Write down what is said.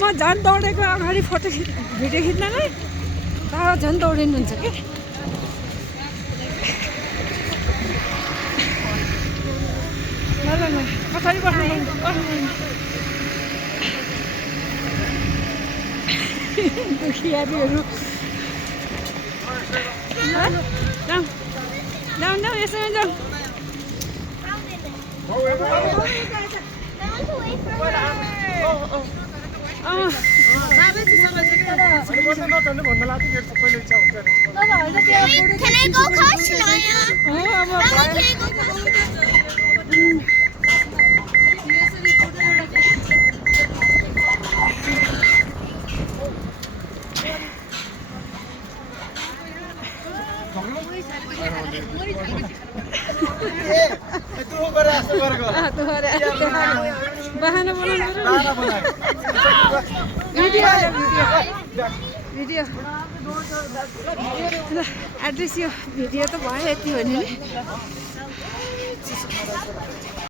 म झन् दौडेको अगाडि फोटो भिडियो खिच्नलाई बाबा झन् दौडिनुहुन्छ कि ल ल ल पछाडि बस्नु दुखियारीहरू जाउँ जाउँ जाउँ यसैमा जाउँ Can I go first, Naya? Mama, can I go first? बहाना भिडियो एड्रेस यो भिडियो त भयो यति हो नि